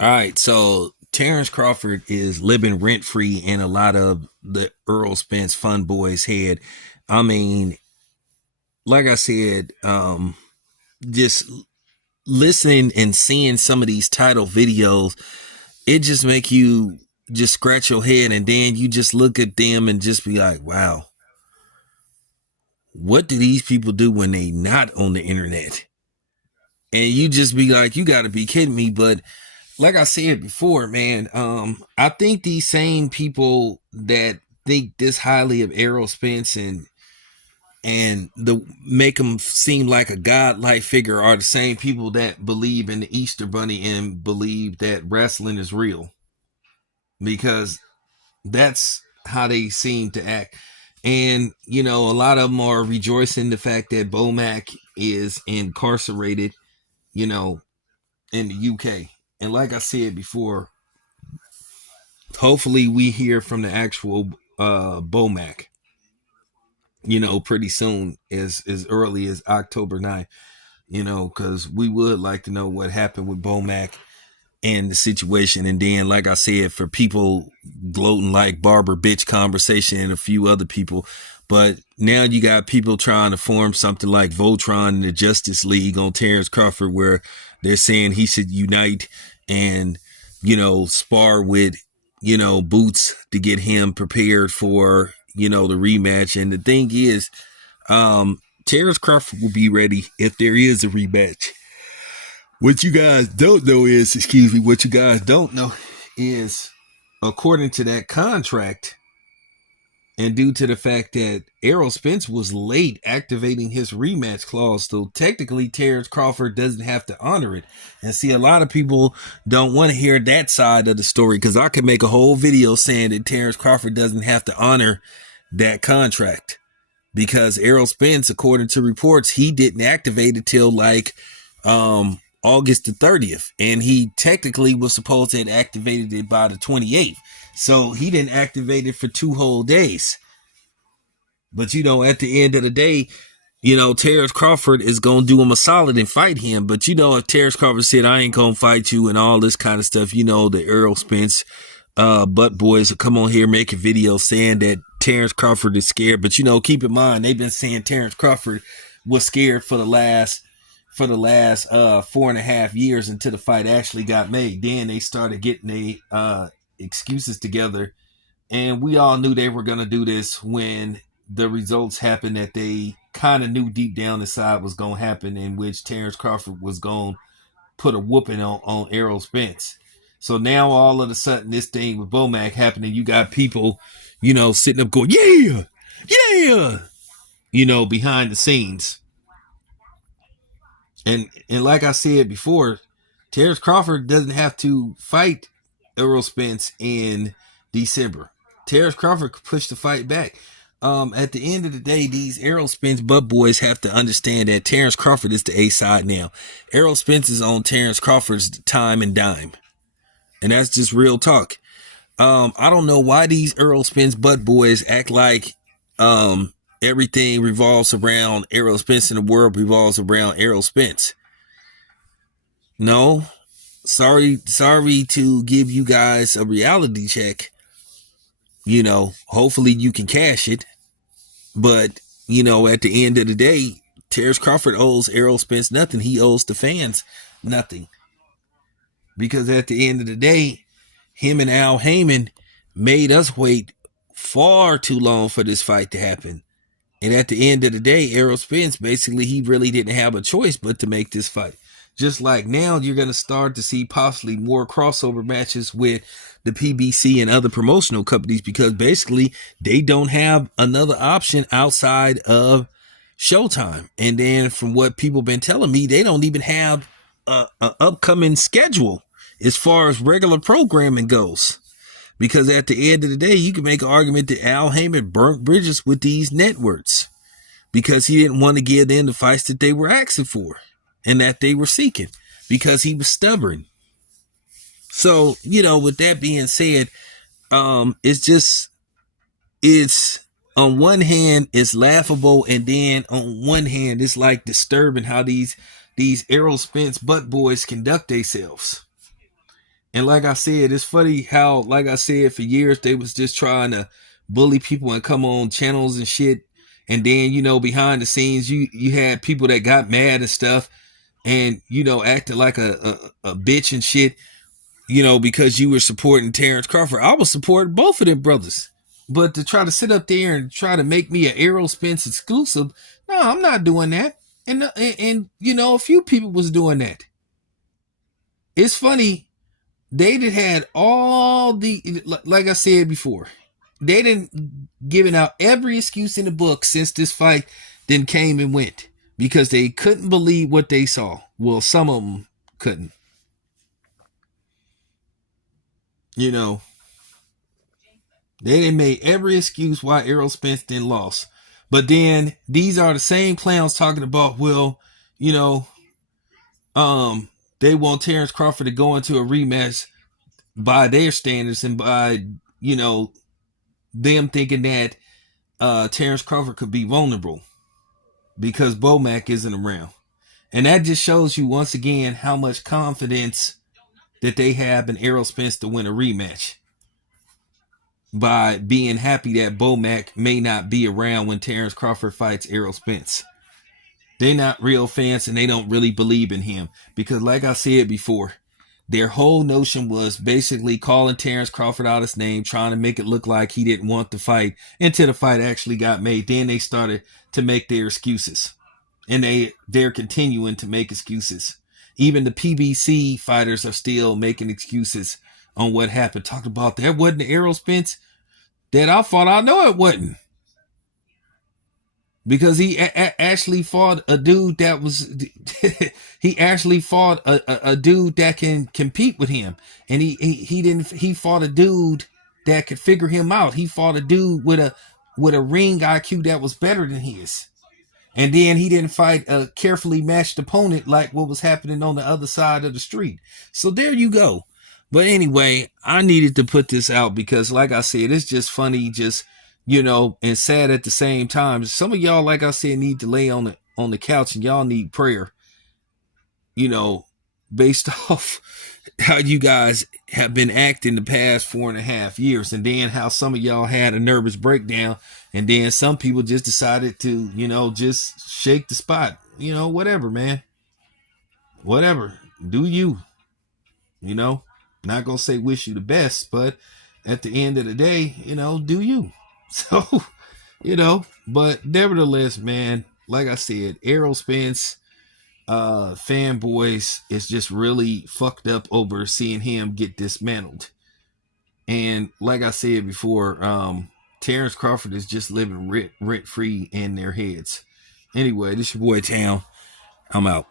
All right, so Terence Crawford is living rent free in a lot of the Errol Spence Fun Boys head. I mean, like I said, just listening and seeing some of these title videos, it just make you just scratch your head, and then you just look at them and just be like, wow, what do these people do when they not on the internet? And you just be like, you got to be kidding me. But like I said before, man, I think these same people that think this highly of Errol Spence and the make him seem like a godlike figure are the same people that believe in the Easter Bunny and believe that wrestling is real, because that's how they seem to act. And a lot of them are rejoicing the fact that Bomac is incarcerated, you know, in the UK. And like I said before, hopefully we hear from the actual Bomac, pretty soon, as early as October 9th, because we would like to know what happened with Bomac and the situation. And then, like I said, for people gloating like Barber Bitch Conversation and a few other people, but now you got people trying to form something like Voltron and the Justice League on Terence Crawford, where they're saying he should unite and, spar with, Boots to get him prepared for, the rematch. And the thing is, Terence Crawford will be ready if there is a rematch. What you guys don't know is, what you guys don't know is, according to that contract, and due to the fact that Errol Spence was late activating his rematch clause, so technically Terence Crawford doesn't have to honor it. And see, a lot of people don't want to hear that side of the story, because I could make a whole video saying that Terence Crawford doesn't have to honor that contract, because Errol Spence, according to reports, he didn't activate it till like August the 30th, and he technically was supposed to have activated it by the 28th. So he didn't activate it for 2 whole days. But at the end of the day, Terence Crawford is going to do him a solid and fight him. But if Terence Crawford said, I ain't going to fight you and all this kind of stuff, the Errol Spence butt boys will come on here making videos saying that Terence Crawford is scared. But keep in mind, they've been saying Terence Crawford was scared for the last 4.5 years until the fight actually got made. Then they started getting excuses together, and we all knew they were going to do this when the results happened, that they kind of knew deep down inside was going to happen, in which Terence Crawford was going to put a whooping on Errol Spence. So now all of a sudden this thing with Bomac happening, you got people, sitting up going, yeah, behind the scenes. And like I said before, Terence Crawford doesn't have to fight Errol Spence in December. Terence Crawford could push the fight back. At the end of the day, these Errol Spence butt boys have to understand that Terence Crawford is the A side now. Errol Spence is on Terence Crawford's time and dime. And that's just real talk. I don't know why these Errol Spence butt boys act like everything revolves around Errol Spence and the world revolves around Errol Spence. No, sorry to give you guys a reality check. Hopefully you can cash it. But, at the end of the day, Terence Crawford owes Errol Spence nothing. He owes the fans nothing. Because at the end of the day, him and Al Heyman made us wait far too long for this fight to happen. And at the end of the day, Errol Spence, basically, he really didn't have a choice but to make this fight. Just like now, you're going to start to see possibly more crossover matches with the PBC and other promotional companies, because basically they don't have another option outside of Showtime. And then from what people been telling me, they don't even have an upcoming schedule as far as regular programming goes. Because at the end of the day, you can make an argument that Al Heyman burnt bridges with these networks because he didn't want to give them the fights that they were asking for and that they were seeking, because he was stubborn. So, with that being said, it's on one hand, it's laughable, and then on one hand, it's like disturbing how these Errol Spence butt boys conduct themselves. And like I said, it's funny how, like I said, for years they was just trying to bully people and come on channels and shit. And then, behind the scenes, you had people that got mad and stuff, and acting like a bitch and shit, because you were supporting Terence Crawford. I was supporting both of them brothers. But to try to sit up there and try to make me an Errol Spence exclusive, no, I'm not doing that. And a few people was doing that. It's funny. They did had all the, like I said before, they didn't giving out every excuse in the book since this fight then came and went because they couldn't believe what they saw. Well, some of them couldn't. You know, they didn't make every excuse why Errol Spence didn't lost. But then these are the same clowns talking about, well, you know, they want Terence Crawford to go into a rematch by their standards and by, them thinking that Terence Crawford could be vulnerable because Bomac isn't around. And that just shows you once again how much confidence that they have in Errol Spence to win a rematch by being happy that Bomac may not be around when Terence Crawford fights Errol Spence. They're not real fans and they don't really believe in him because, like I said before, their whole notion was basically calling Terence Crawford out his name, trying to make it look like he didn't want the fight until the fight actually got made. Then they started to make their excuses. And they're continuing to make excuses. Even the PBC fighters are still making excuses on what happened. Talked about that wasn't the Errol Spence that I fought. I know it wasn't. Because he actually fought a dude that was he actually fought a dude that can compete with him, and he didn't, he fought a dude that could figure him out. He fought a dude with a ring IQ that was better than his, and then he didn't fight a carefully matched opponent like what was happening on the other side of the street. So there you go. But anyway, I needed to put this out because, like I said, it's just funny, just and sad at the same time. Some of y'all, like I said, need to lay on the couch and y'all need prayer. Based off how you guys have been acting the past 4.5 years, and then how some of y'all had a nervous breakdown, and then some people just decided to, just shake the spot. Whatever, man. Whatever. Do you. Not gonna say wish you the best, but at the end of the day, do you. So, but nevertheless, man, like I said, Errol Spence, Fanboys is just really fucked up over seeing him get dismantled. And like I said before, Terence Crawford is just living rent free in their heads. Anyway, this your boy Town. I'm out.